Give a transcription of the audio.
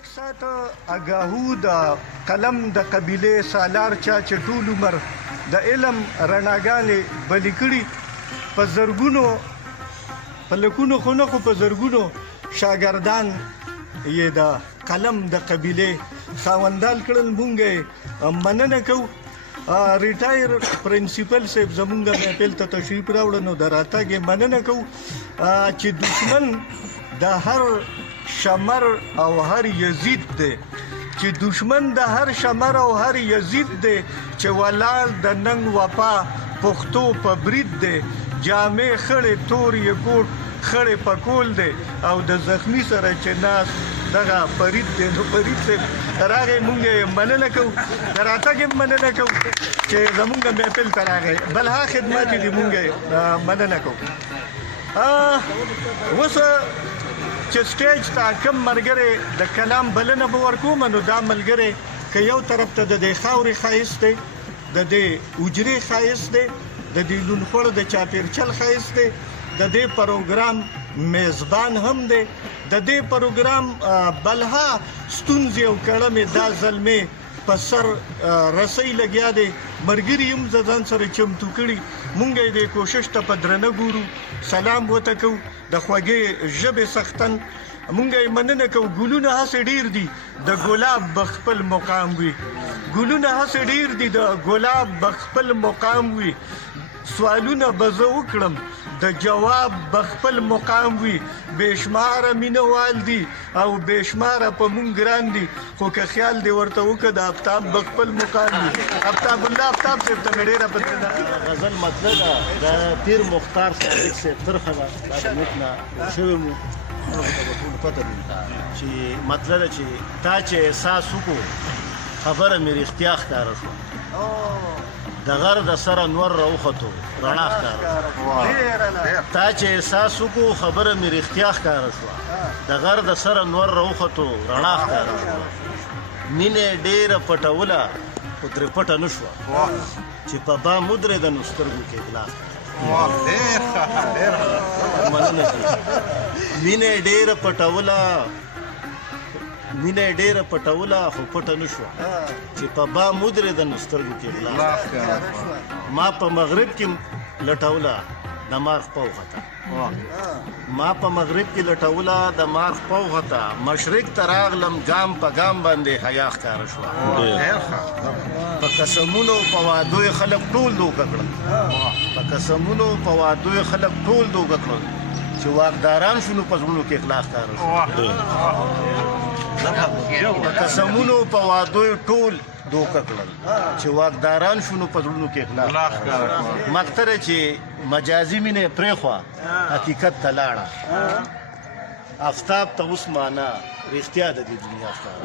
ایک ساعت اگاهو د قلم د قبیله سالار چا چې ټول عمر د علم رڼاګانې بلې کړي په زرګونو په لکونو خو نه خو په زرګونو شاګردان یې د قلم د قبیله خاوندان کړل. مونږ مننه کوو ریټایر پرنسپل صاحب زمونږ محفل ته تشریف راوړه نو د راتګ مننه کوو چې دشمن د هر شمر او هر یزید دی چې دشمن د هر شمر او هر یزید دی چې ولاړ د ننګ وفا پښتو په برید دی جامې خړې تورې کوټ خړې پکول دی او د زخمی سره چې ناس دغه فرید دی نو فرید صاحب راغی مونږ یې مننه کوو د راتګ مننه کوو چې زمونږ محفل ته راغی بل ها خدمات دي مونږ یې مننه کوو. اوس چې سټیج ته کم ملګری د کلام بلنه به ورکوم نو دا ملګری که یو طرف ته د دې خاورې ښایست دی د دې حجرې ښایست دی د دې لونخوړ د چاپېرچل ښایست دی د دې پروګرام میزبان هم دی د دې پروګرام بلها ستونزې او کړمې دا زلمې په سر رسۍ لګیا دی ملګري هم ځان سره چمتو کړي مونږ یې دې کوشش ته په درنه ګورو سلام ورته کوو د خوږې ژبې څښتن مونږ یې مننه کوو. ګلونه هسې ډېر دي د ګلاب بخپل مقام وي ګلونه هسې ډېر دي د ګلاب بخپل مقام وي سوالونه به زه وکړم د جواب بخپل مقام وي بېشماره مینهوال دي او بېشماره په مونږ ګران دي خو که خیال دې ورته وکړه د آفتاب بخپل مقام وي. آفتاب الله آفتاب صاحب ته مې ډېره پته غزل مطلب ده د پیر مختار صادق صاحب ترخه ده دا د موږ نه شوی مو پته ده چې مطلب ده چې تا چې احساس وکړو خبره مې رښتیا ښکاره شوه د غر د سره نور راوخته رڼا ښکاره تا چې احساس وکړو خبره مې رښتیا ښکاره شوه د غر د سره نور راوخته رڼا ښکاره شوه مینې ډېره پټوله خو ترې پټه نه شوه چې په با مدرېده نو سترګو کې ګلاس مینې ډېره پټوله خو پټه نه شوه چې په با مدرېده نو سترګو کې ګلاس ما په مغرب کې لټوله د مار خپه وخته د مار خپه وخته مشرق ته راغلم ګام په ګام باندې حیا ښکاره شوه په قسمونو په وعدو یې خلک ټول دوکه کړل چې واکداران شو نو په زړونو کې اخلاص ښکاره شو په قسمونو په وعدو یې ټول دوکه کړل چې واکداران شو نو په زړونو کې اخلاص ښکاره شو مقتره چې مجازي مینې پرېښوه حقیقت ته لاړه آفتاب ته اوس معنا رښتیا د دې دنیا ښکاره